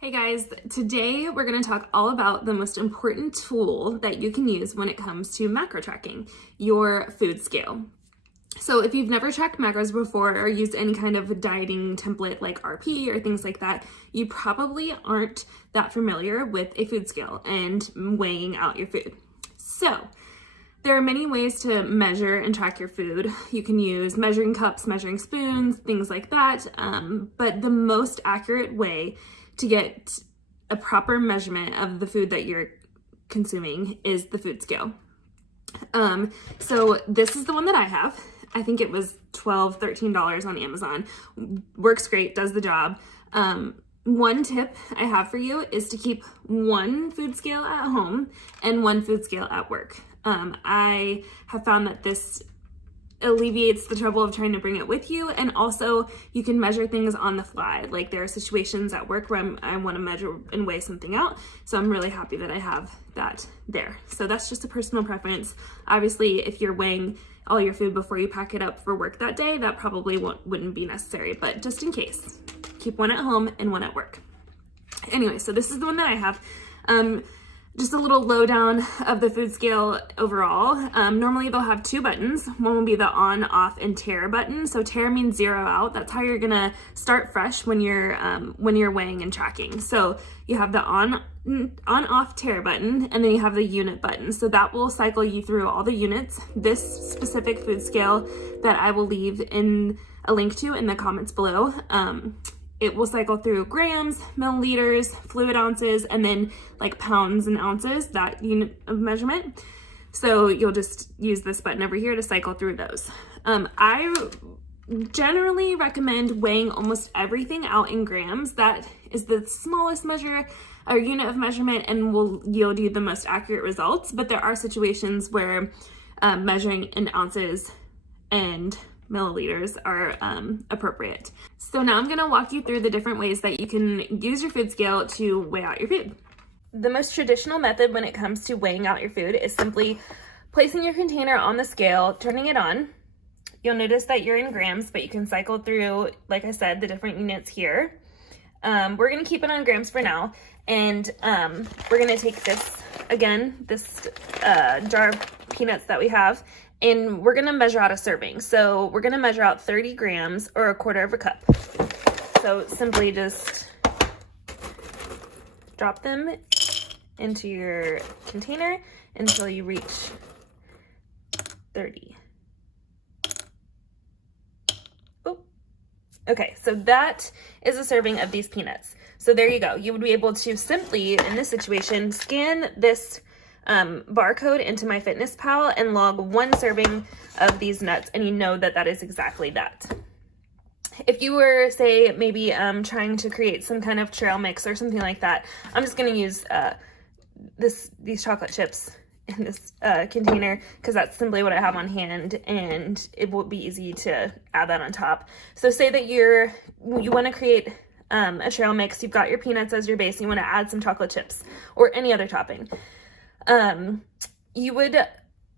Hey guys, today we're going to talk all about the most important tool that you can use when it comes to macro tracking, your food scale. So if you've never tracked macros before or used any kind of dieting template like RP or things like that, you probably aren't that familiar with a food scale and weighing out your food. So there are many ways to measure and track your food. You can use measuring cups, measuring spoons, things like that, but the most accurate way to get a proper measurement of the food that you're consuming is the food scale. So this is the one that I have. I think it was $12, $13 on Amazon. Works great, does the job. One tip I have for you is to keep one food scale at home and one food scale at work. I have found that this alleviates the trouble of trying to bring it with you, and also you can measure things on the fly. Like there are situations at work where I want to measure and weigh something out, so I'm really happy that I have that there. So that's just a personal preference. Obviously, if you're weighing all your food before you pack it up for work that day, that probably wouldn't be necessary, but just in case, keep one at home and one at work. Anyway, so this is the one that I have. Just a little lowdown of the food scale overall. Normally they'll have two buttons. One will be the on, off, and tare button. So tare means zero out. That's how you're gonna start fresh when you're weighing and tracking. So you have the on, off, tare button, and then you have the unit button. So that will cycle you through all the units. This specific food scale that I will leave in a link to in the comments below. It will cycle through grams, milliliters, fluid ounces, and then like pounds and ounces, that unit of measurement. So you'll just use this button over here to cycle through those. I generally recommend weighing almost everything out in grams. That is the smallest measure or unit of measurement and will yield you the most accurate results. But there are situations where measuring in ounces and milliliters are appropriate. So now I'm gonna walk you through the different ways that you can use your food scale to weigh out your food. The most traditional method when it comes to weighing out your food is simply placing your container on the scale, turning it on. You'll notice that you're in grams, but you can cycle through, like I said, the different units here. We're gonna keep it on grams for now, and we're gonna take this, again, this jar of peanuts that we have, and we're gonna measure out a serving. So we're gonna measure out 30 grams or a quarter of a cup. So simply just drop them into your container until you reach 30. Oh, okay, so that is a serving of these peanuts. So there you go. You would be able to simply, in this situation, scan this barcode into MyFitnessPal and log one serving of these nuts, and you know that that is exactly that. If you were, say, maybe trying to create some kind of trail mix or something like that, I'm just going to use these chocolate chips in this container because that's simply what I have on hand, and it will be easy to add that on top. So say that you want to create a trail mix, you've got your peanuts as your base, and you want to add some chocolate chips or any other topping. You would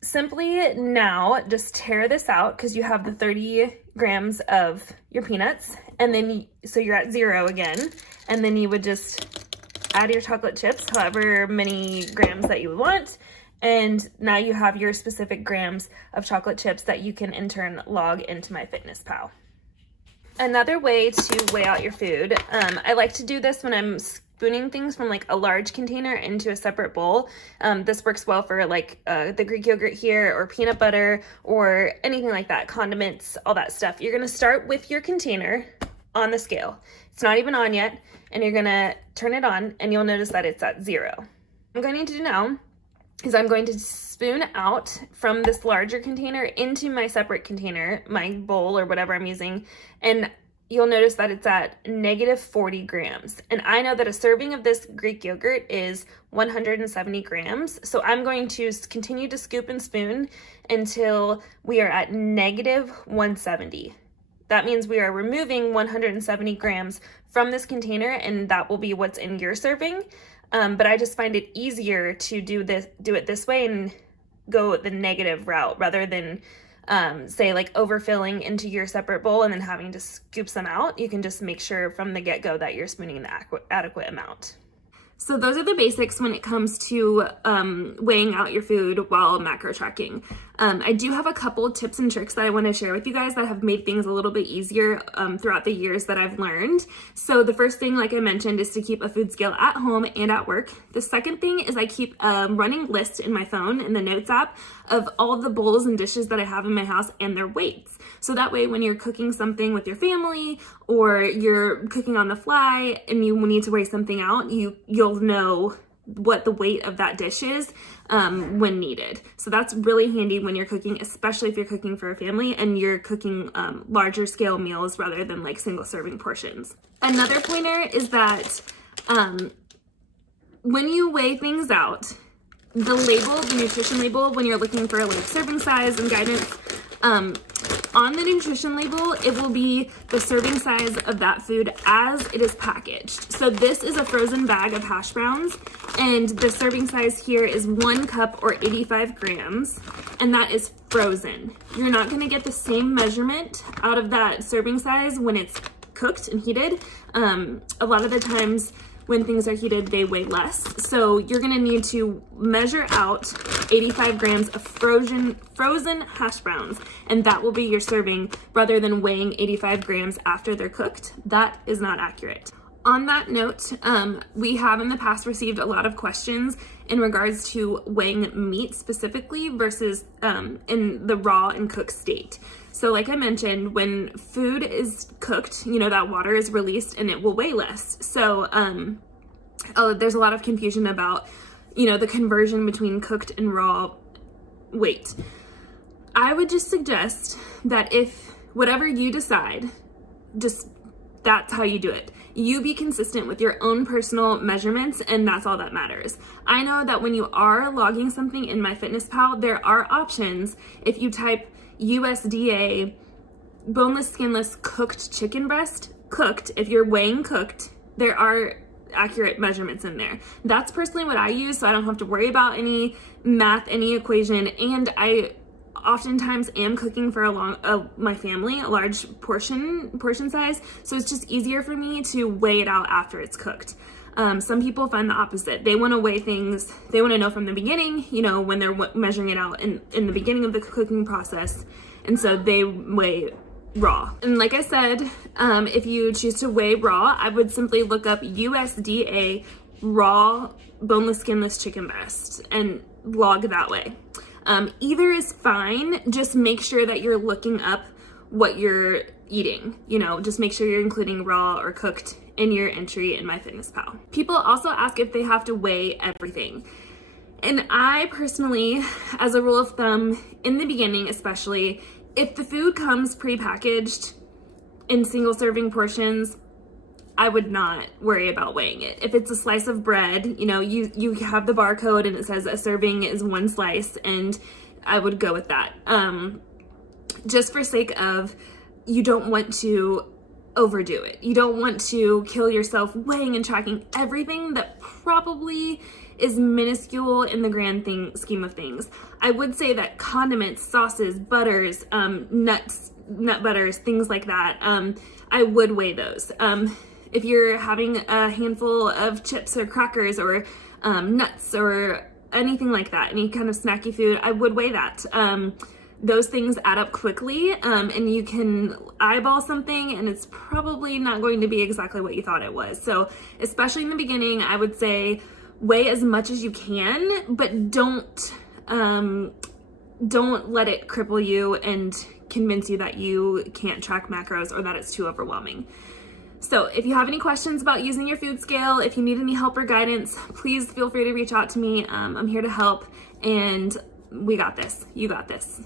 simply now just tear this out because you have the 30 grams of your peanuts, and then so you're at zero again, and then you would just add your chocolate chips, however many grams that you would want, and now you have your specific grams of chocolate chips that you can in turn log into MyFitnessPal. Another way to weigh out your food, I like to do this when I'm spooning things from like a large container into a separate bowl. This works well for like the Greek yogurt here, or peanut butter, or anything like that, condiments, all that stuff. You're gonna start with your container on the scale. It's not even on yet, and you're gonna turn it on, and you'll notice that it's at zero. What I'm going to do now is I'm going to spoon out from this larger container into my separate container, my bowl or whatever I'm using, and you'll notice that it's at negative 40 grams. And I know that a serving of this Greek yogurt is 170 grams. So I'm going to continue to scoop and spoon until we are at negative 170. That means we are removing 170 grams from this container, and that will be what's in your serving. But I just find it easier to do it this way and go the negative route rather than say like overfilling into your separate bowl and then having to scoop some out. You can just make sure from the get-go that you're spooning the adequate amount. So those are the basics when it comes to weighing out your food while macro tracking. I do have a couple tips and tricks that I want to share with you guys that have made things a little bit easier throughout the years that I've learned. So the first thing, like I mentioned, is to keep a food scale at home and at work. The second thing is I keep a running list in my phone in the Notes app of all the bowls and dishes that I have in my house and their weights. So that way when you're cooking something with your family or you're cooking on the fly and you need to weigh something out, you'll know what the weight of that dish is when needed. So that's really handy when you're cooking, especially if you're cooking for a family and you're cooking larger scale meals rather than like single serving portions. Another pointer is that when you weigh things out, the label, the nutrition label, when you're looking for like serving size and guidance, on the nutrition label, it will be the serving size of that food as it is packaged. So this is a frozen bag of hash browns, and the serving size here is 1 cup or 85 grams, and that is frozen. You're not gonna get the same measurement out of that serving size when it's cooked and heated. A lot of the times when things are heated, they weigh less. So you're gonna need to measure out 85 grams of frozen hash browns, and that will be your serving rather than weighing 85 grams after they're cooked. That is not accurate. On that note, we have in the past received a lot of questions in regards to weighing meat specifically versus in the raw and cooked state. So like I mentioned, when food is cooked, that water is released and it will weigh less. So there's a lot of confusion about, the conversion between cooked and raw weight. I would just suggest that if whatever you decide, that's how you do it. You be consistent with your own personal measurements, and that's all that matters. I know that when you are logging something in MyFitnessPal, there are options. If you type USDA boneless, skinless, cooked chicken breast, cooked, if you're weighing cooked, there are accurate measurements in there. That's personally what I use, so I don't have to worry about any math, any equation, and I oftentimes am cooking for my family, a large portion size, so it's just easier for me to weigh it out after it's cooked. Some people find the opposite. They want to weigh things, they want to know from the beginning, when they're measuring it out in the beginning of the cooking process, and so they weigh raw. And like I said, if you choose to weigh raw, I would simply look up USDA raw boneless, skinless chicken breast and log that way. Either is fine, just make sure that you're looking up what you're eating, just make sure you're including raw or cooked in your entry in MyFitnessPal. People also ask if they have to weigh everything. And I personally, as a rule of thumb, in the beginning especially, if the food comes prepackaged in single serving portions, I would not worry about weighing it. If it's a slice of bread, you have the barcode and it says a serving is 1 slice, and I would go with that. Just for sake of, you don't want to overdo it. You don't want to kill yourself weighing and tracking everything that probably is minuscule in the grand scheme of things. I would say that condiments, sauces, butters, nuts, nut butters, things like that, I would weigh those. If you're having a handful of chips or crackers or nuts or anything like that, any kind of snacky food, I would weigh that. Those things add up quickly, and you can eyeball something and it's probably not going to be exactly what you thought it was. So especially in the beginning, I would say weigh as much as you can, but don't let it cripple you and convince you that you can't track macros or that it's too overwhelming. So if you have any questions about using your food scale, if you need any help or guidance, please feel free to reach out to me. I'm here to help, and we got this. You got this.